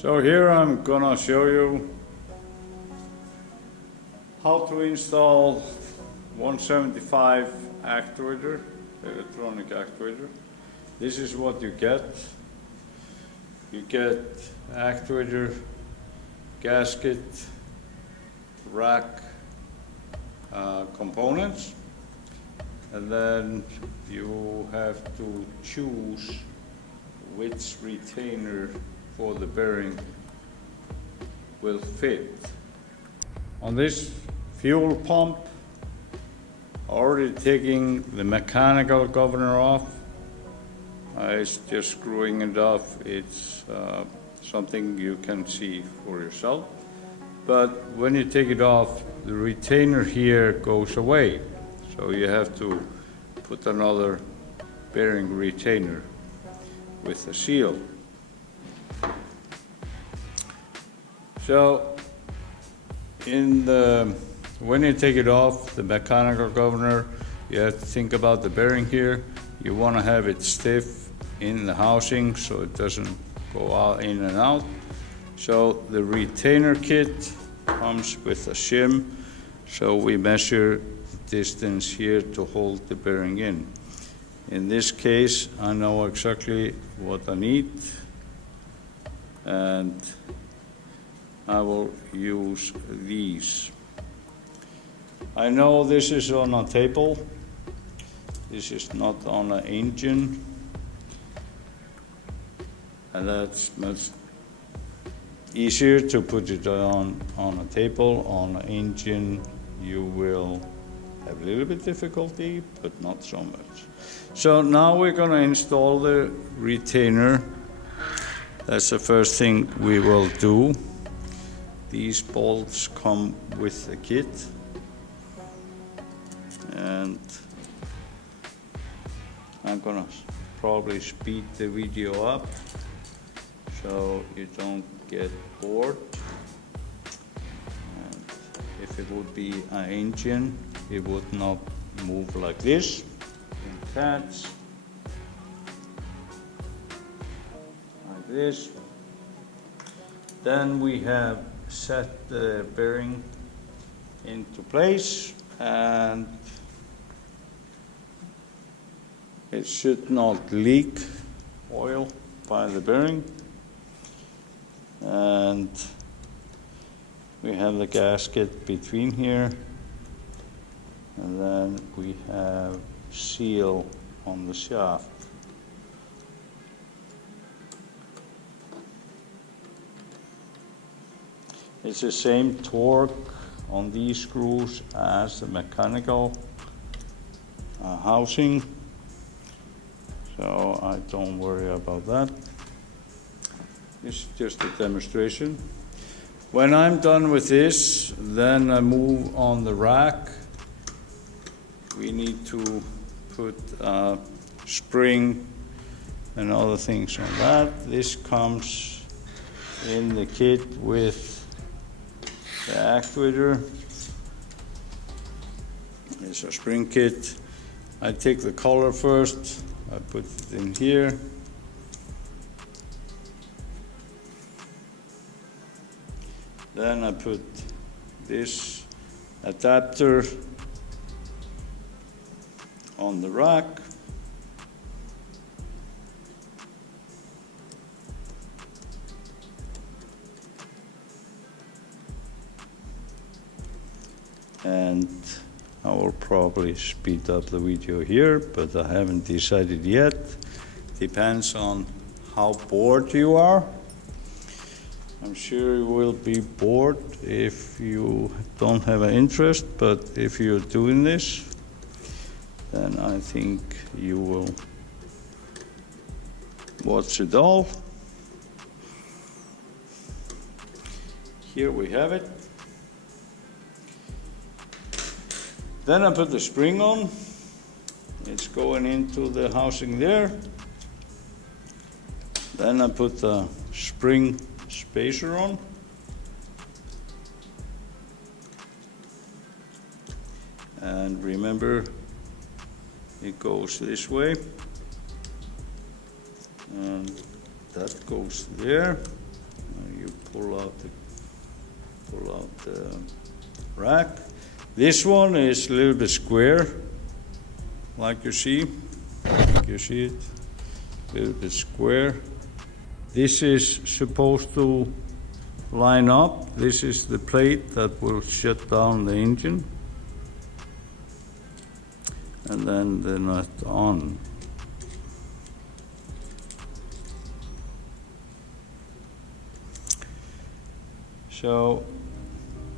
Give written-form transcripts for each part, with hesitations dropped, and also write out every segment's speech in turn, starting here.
So here I'm gonna show you how to install 175 actuator, electronic actuator. This is what you get. You get actuator, gasket, rack components, and then you have to choose which retainer for the bearing will fit. On this fuel pump, already taking the mechanical governor off. It's just screwing it off. It's something you can see for yourself. But when you take it off, the retainer here goes away. So you have to put another bearing retainer with a seal. So when you take it off, the mechanical governor, you have to think about the bearing here. You want to have it stiff in the housing so it doesn't go out in and out. So the retainer kit comes with a shim. So we measure distance here to hold the bearing in. In this case, I know exactly what I need, and I will use these. I know this is on a table. This is not on an engine. And that's much easier to put it on a table. On an engine, you will have a little bit difficulty, but not so much. So now we're going to install the retainer. That's the first thing we will do. These bolts come with the kit, and I'm gonna probably speed the video up so you don't get bored. And if it would be an engine, it would not move like this in cats, like this. Then we have set the bearing into place, and it should not leak oil by the bearing. And we have the gasket between here, and then we have seal on the shaft. It's the same torque on these screws as the mechanical housing, so I don't worry about that. This is just a demonstration. When I'm done with this, then I move on the rack. We need to put a spring and other things on that. This comes in the kit with the actuator. It's a spring kit. I take the collar first. I put it in here. Then I put this adapter on the rack. And I will probably speed up the video here, but I haven't decided yet. Depends on how bored you are. I'm sure you will be bored if you don't have an interest, but if you're doing this, then I think you will watch it all. Here we have it. Then I put the spring on. It's going into the housing there. Then I put the spring spacer on. And remember, it goes this way. And that goes there. pull out the rack. This one is a little bit square, like you see. You see it? A little bit square. This is supposed to line up. This is the plate that will shut down the engine. And then the nut on. So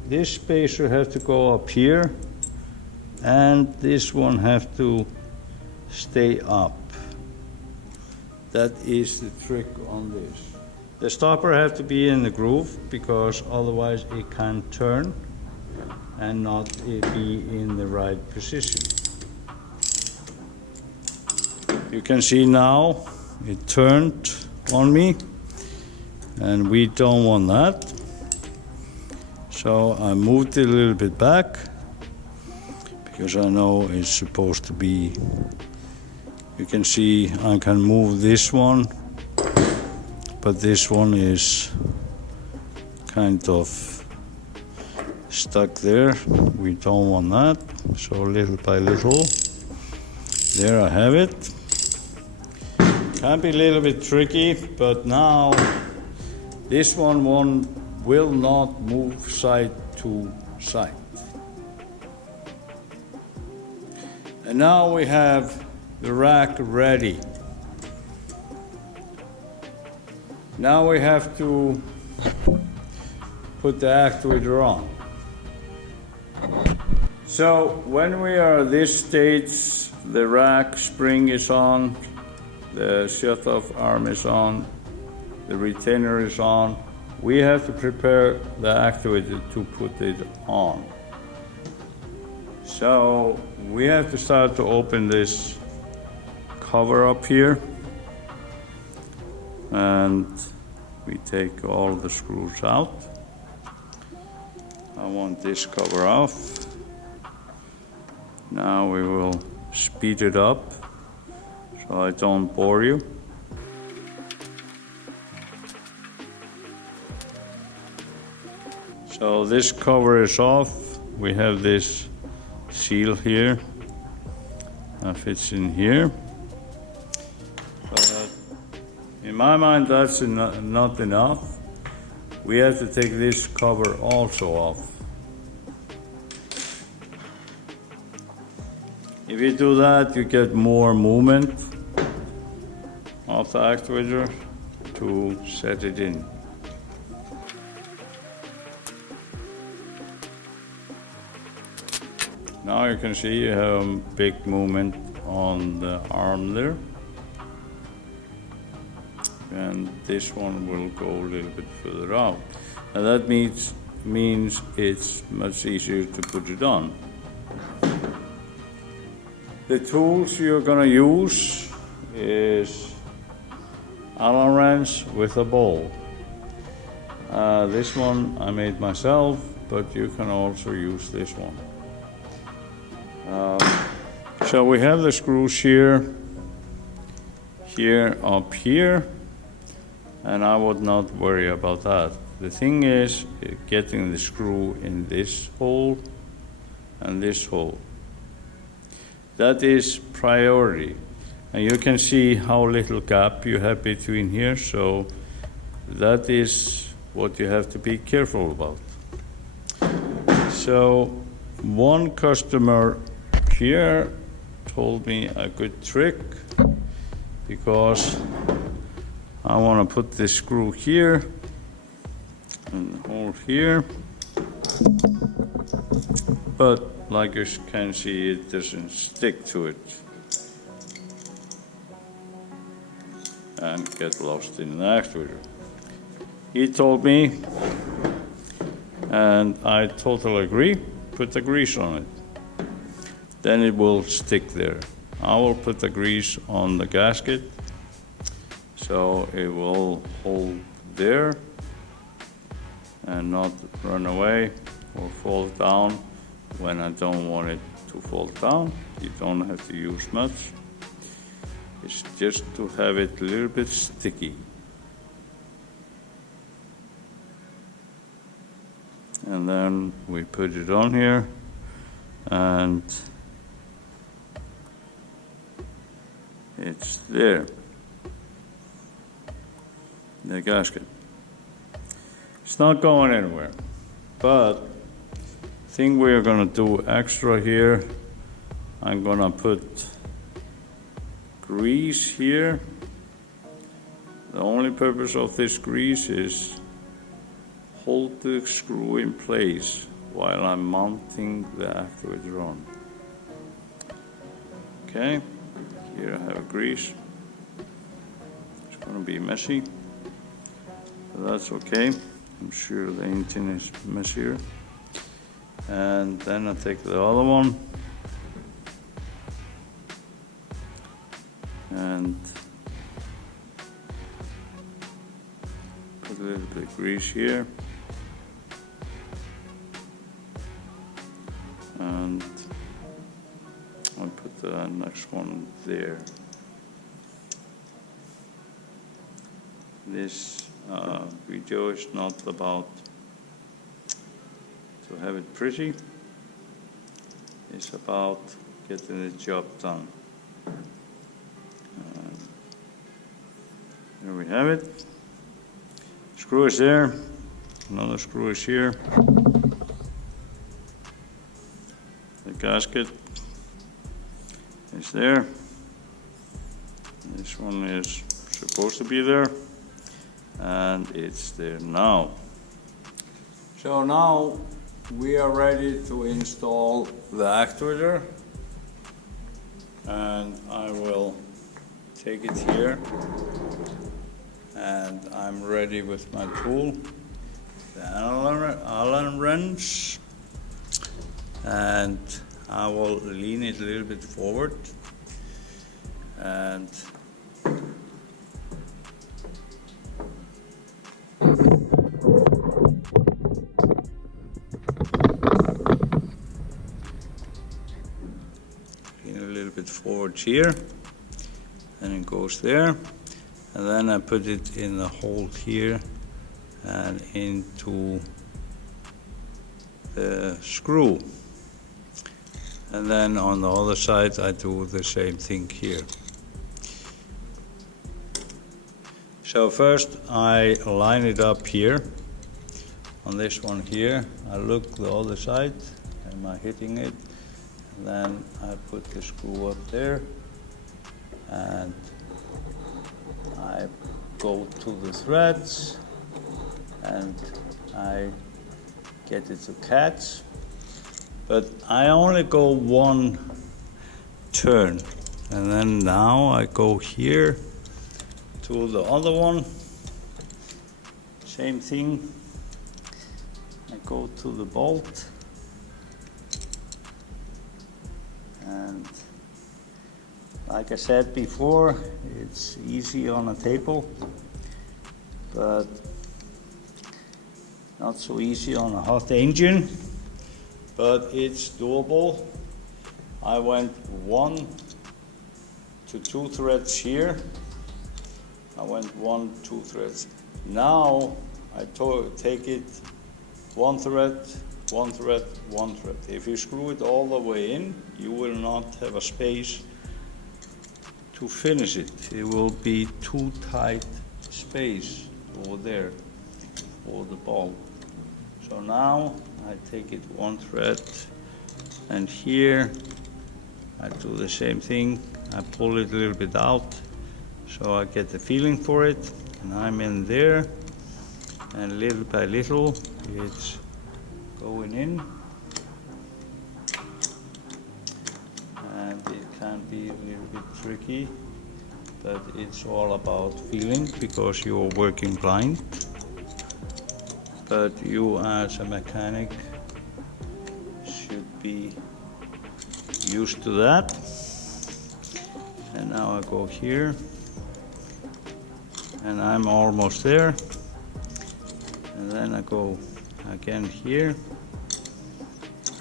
this spacer has to go up here, and this one has to stay up. That is the trick on this. The stopper has to be in the groove, because otherwise it can't turn and not be in the right position. You can see now it turned on me, and we don't want that. So I moved it a little bit back, because I know it's supposed to be. You can see I can move this one, but this one is kind of stuck there. We don't want that. So little by little, there I have it. Can be a little bit tricky, but now this one will not move side to side. And now we have the rack ready. Now we have to put the actuator on. So when we are at this stage, the rack spring is on, the shut-off arm is on, the retainer is on. We have to prepare the actuator to put it on. So we have to start to open this cover up here, and we take all the screws out. I want this cover off. Now we will speed it up so I don't bore you. So this cover is off. We have this seal here that fits in here. But in my mind, that's not enough. We have to take this cover also off. If you do that, you get more movement of the actuator to set it in. Now you can see you have a big movement on the arm there. And this one will go a little bit further out. And that means it's much easier to put it on. The tools you're gonna use is Allen wrench with a ball. This one I made myself, but you can also use this one. So we have the screws here, up here, and I would not worry about that. The thing is getting the screw in this hole and this hole. That is priority. And you can see how little gap you have between here, so that is what you have to be careful about. So one customer here told me a good trick, because I want to put this screw here and the hole here, but like you can see, it doesn't stick to it and get lost in the actuator. He told me, and I totally agree, put the grease on it. Then it will stick there. I will put the grease on the gasket so it will hold there and not run away or fall down when I don't want it to fall down. You don't have to use much. It's just to have it a little bit sticky. And then we put it on here, and it's there, the gasket. It's not going anywhere, but the thing we're gonna do extra here, I'm gonna put grease here. The only purpose of this grease is hold the screw in place while I'm mounting the actuator on. Okay, here I have a grease. It's gonna be messy, but that's okay. I'm sure the engine is messier. And then I take the other one and put a little bit of grease here, and I'll put the next one there. This video is not about to have it pretty, it's about getting the job done. There we have it. Screw is there, another screw is here. The gasket is there. This one is supposed to be there, and it's there now. So now we are ready to install the actuator, and I will take it here, and I'm ready with my tool, the Allen wrench, and I will lean it a little bit forward and lean a little bit forward here, and it goes there, and then I put it in the hole here and into the screw, and then on the other side I do the same thing here. So first I line it up here on this one here. I look the other side, am I hitting it? And then I put the screw up there, and I go to the threads and I get it to catch, but I only go one turn, and then now I go here to the other one, same thing. I go to the bolt, and like I said before, it's easy on a table, but not so easy on a hot engine, but it's doable. I went 1 to 2 threads here. I went 1, 2 threads. Now I take it 1 thread, 1 thread, 1 thread. If you screw it all the way in, you will not have a space to finish it. It will be too tight space over there for the ball. So now I take it 1 thread, and here I do the same thing. I pull it a little bit out so I get the feeling for it, and I'm in there, and little by little it's going in, and it can be a little bit tricky, but it's all about feeling because you're working blind. But you as a mechanic should be used to that. And now I go here, and I'm almost there, and then I go again here,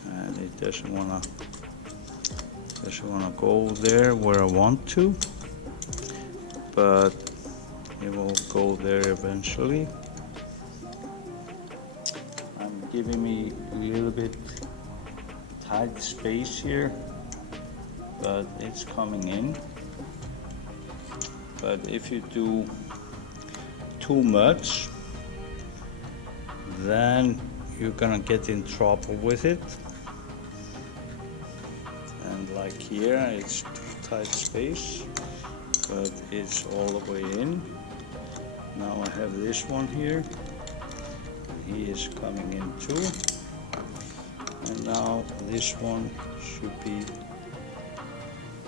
and it doesn't wanna go there where I want to, but it will go there eventually. I'm giving me a little bit tight space here, but it's coming in. But if you do too much, then you're gonna get in trouble with it. And like here, it's tight space, but it's all the way in. Now I have this one here. He is coming in too. And now this one should be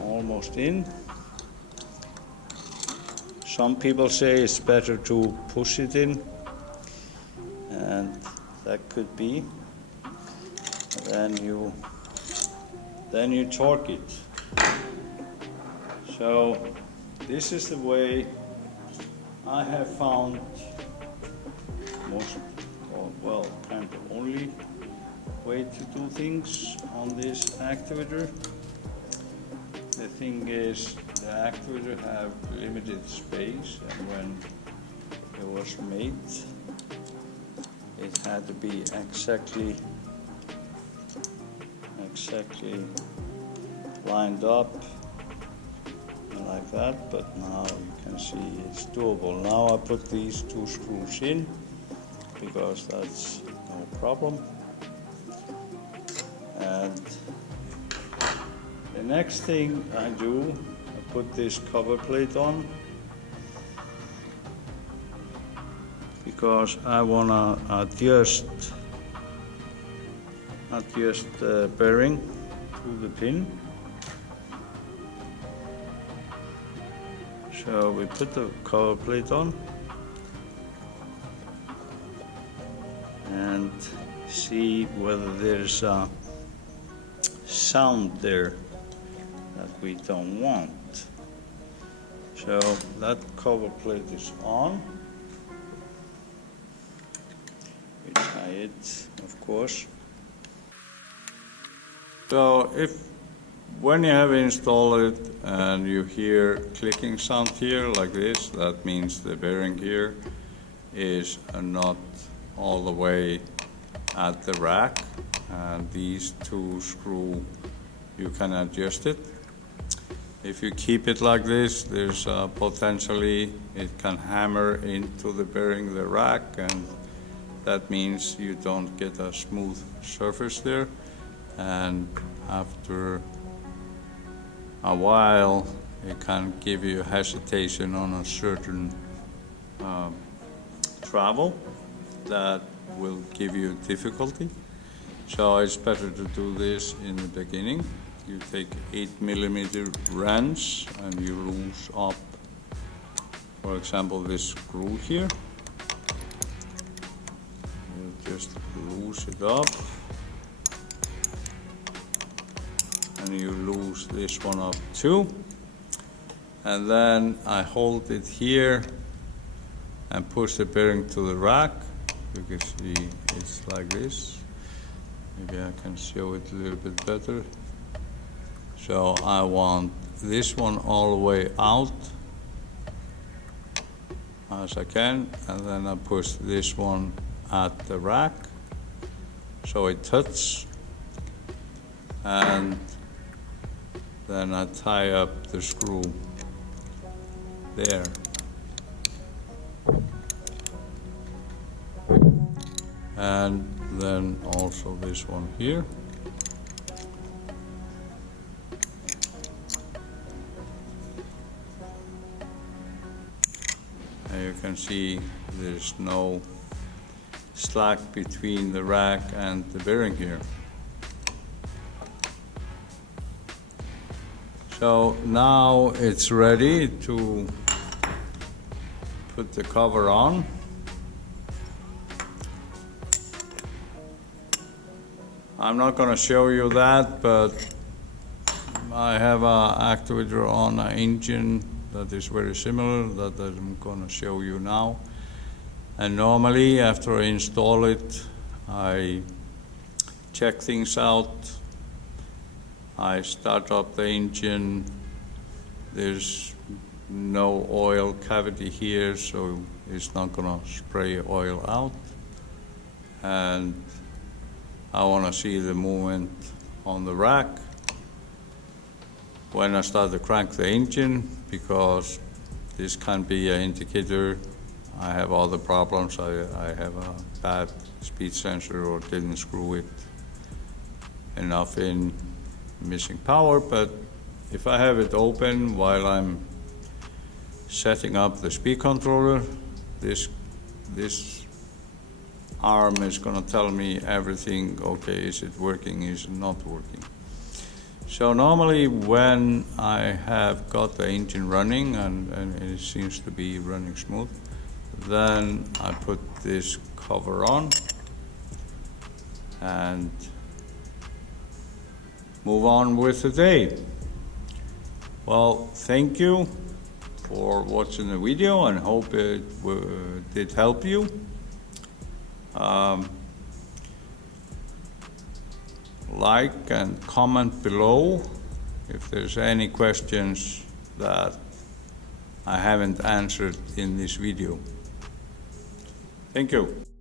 almost in. Some people say it's better to push it in, and that could be. Then you torque it. So this is the way I have found most, well, kind of only way to do things on this actuator. The thing is, the actuator have limited space, and when it was made, it had to be exactly lined up like that, but now you can see it's doable. Now I put these two screws in because that's no problem. And the next thing I do, I put this cover plate on because I want to adjust the bearing to the pin. So we put the cover plate on and see whether there's a sound there that we don't want. So that cover plate is on. We tie it, of course. So when you have installed it and you hear clicking sound here like this, that means the bearing here is not all the way at the rack, and these two screws, you can adjust it. If you keep it like this, there's potentially it can hammer into the bearing, the rack, and that means you don't get a smooth surface there, and after a while it can give you hesitation on a certain travel that will give you difficulty. So it's better to do this in the beginning. You take 8mm wrench and you loose up, for example, this screw here. You just loose it up, and you loose this one up too. And then I hold it here and push the bearing to the rack. You can see it's like this. Maybe I can show it a little bit better. So I want this one all the way out as I can, and then I push this one at the rack so it touches, and then I tie up the screw there. And then also this one here. And you can see there's no slack between the rack and the bearing here. So now it's ready to put the cover on. I'm not going to show you that, but I have an actuator on an engine that is very similar that I'm going to show you now. And normally after I install it, I check things out. I start up the engine. There's no oil cavity here, so it's not going to spray oil out. And I want to see the movement on the rack when I start to crank the engine, because this can be an indicator I have other problems. I have a bad speed sensor or didn't screw it enough in, missing power. But if I have it open while I'm setting up the speed controller, this arm is going to tell me everything. Okay, is it working, is it not working? So normally when I have got the engine running and it seems to be running smooth, then I put this cover on and move on with the day. Well, thank you for watching the video and hope it did help you. Like and comment below if there's any questions that I haven't answered in this video. Thank you.